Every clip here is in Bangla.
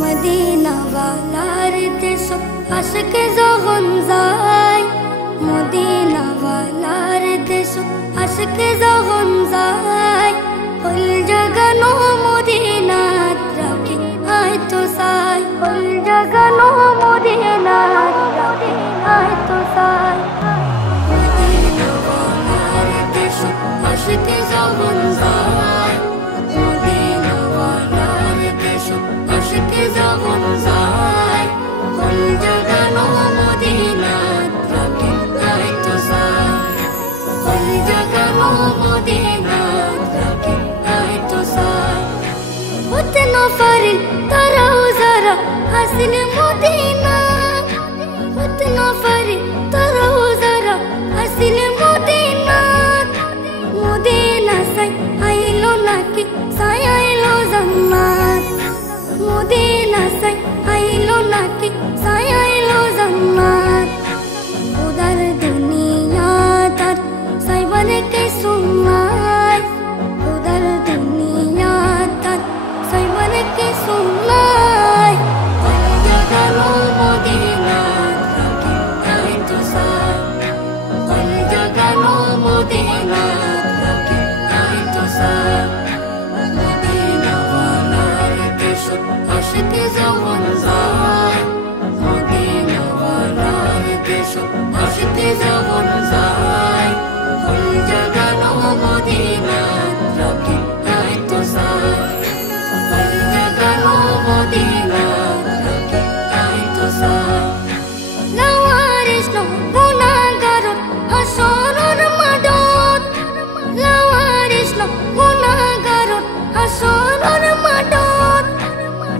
মদিনা ওয়ালার দেশ আশিক যখন যায়, মদিনা ওয়ালার দেশ আশিক যখন যায়, ফুল জাগানো মদিনাত রাখি আয় তো সাই, ফুল জাগানো মদিনাত রাখি আয় তো সাই। মদিনা ওয়ালার দেশ আশিক যখন যায়, মদিনা ওয়ালার দেশ আশিক যখন যায়, ফুল জাগানো মদিনাত রাখি আয় তো সাই, ফুল জাগানো মদিনাত রাখি আয় তো সাই। হতে নফারিল তারাও যারা হাসিল মদিনা, হতে নফারিল তারাও যারা হাসিল মদিনা, মদিনা সাই আইলো নাকি সাই আইলো জান্নাত, মদিনা সাই আইলো নাকি সাই আইলো জান্নাত। খুদার দুনিয়া তার সাইবার কে সুনাই, খুদার দুনিয়া তার সাইবার কে সুনাই। ফুল জাগানো মদিনাত রাখি আয় তো সাই, ফুল জাগানো মদিনাত রাখি আয় তো সাই। মদিনা ওয়ালার দেশ আশিক যখন যায়, মদিনা ওয়ালার দেশ আশিক যখন যায়, ফুল জাগানো মদিনাত রাখি আয় তো সাই, ফুল জাগানো মদিনাত রাখি আয় তো সাই। লাওয়ারিস নো গুনাহগার হাসরের মাঠত, লাওয়ারিস নো গুনাহগার হাসরের মাঠত,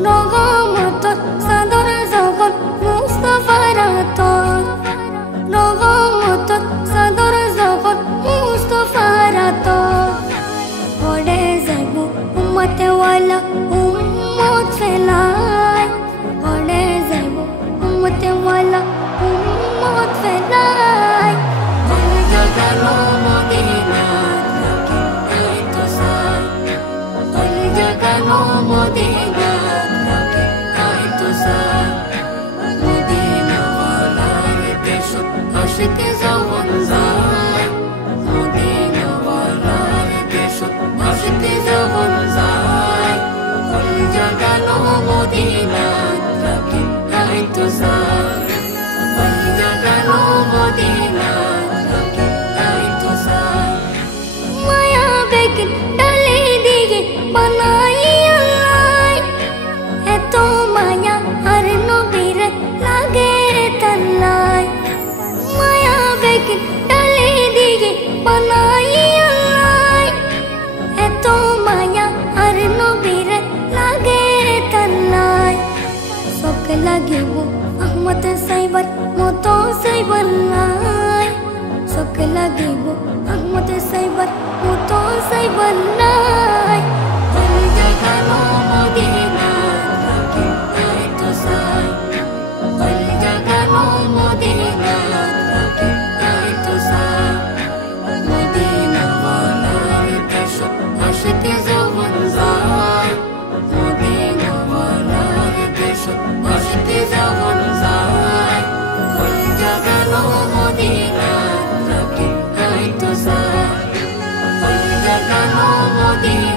নগমতর সাদর জগৎ মুস্তাফার হাতত, নগমতর সাদর জগৎ মুস্তাফার হাতত। পড়ে যাইব উম্মতে ওয়ালা উম্মত ফেলায়, পড়ে যাইব উম্মতে ওয়ালা উম্মত ফেলায়। ফুল জাগানো মদিনাত রাখি আয় তো সাই, ফুল জাগানো মদিনাত রাখি আয় তো সাই। মদিনা ওয়ালার দেশ আশিক যখন যায়, মদিনা ওয়ালার দেশ আশিক যখন যায়, ফুল জাগানো মদিনাত রাখি আয় তো সাই, ফুল জাগানো মদিনাত রাখি আয় তো সাই। মায়া বেগিন ডালে দিয়ে বানাই আল্লাহ, এত মায়া আর নবীর লাগে তাল্লাই, মায়া বেগিন ডালে দিয়ে বানাই আল্লাহ, এত মায়া আর নবীর লাগে তাল্লাই। শোক লাগিব আহমদ সাইবার মতো সাইবার নাই, শোক লাগিব আহমদ সাইবার মতো সাইবার নাই। ফুল জাগানো মদিনাত রাখি আয় তো সাই, ফুল জাগানো মদিনাত রাখি আয় তো সাই। মদিনা ওয়ালার দেশ আশিক যখন যায়, মদিনা ওয়ালার দেশ আশিক যখন যায়, ফুল জাগানো মদিনাত রাখি আয় তো সাই, ফুল জাগানো মদিনাত